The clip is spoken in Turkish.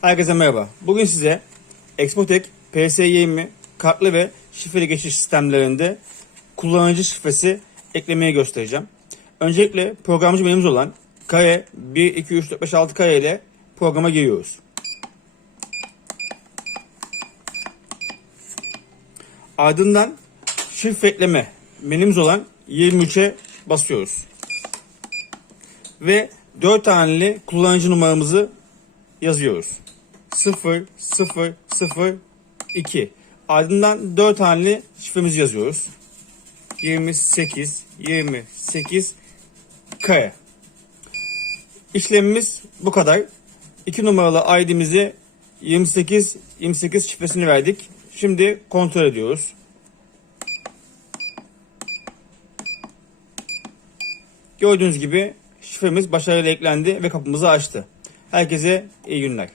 Herkese merhaba. Bugün size Expotek PS20 kartlı ve şifreli geçiş sistemlerinde kullanıcı şifresi eklemeyi göstereceğim. Öncelikle programcı menümüz olan kare 1, 2, 3, 4, 5, 6 kare ile programa giriyoruz. Ardından şifre ekleme menümüz olan 23'e basıyoruz. Ve 4 haneli kullanıcı numaramızı yazıyoruz. 0 0 0 2. Ardından 4 haneli şifremizi yazıyoruz. 28 28 kare. İşlemimiz bu kadar. 2 numaralı ID'mizi 28 28 şifresini verdik. Şimdi kontrol ediyoruz. Gördüğünüz gibi şifremiz başarıyla eklendi ve kapımızı açtı. Herkese iyi günler.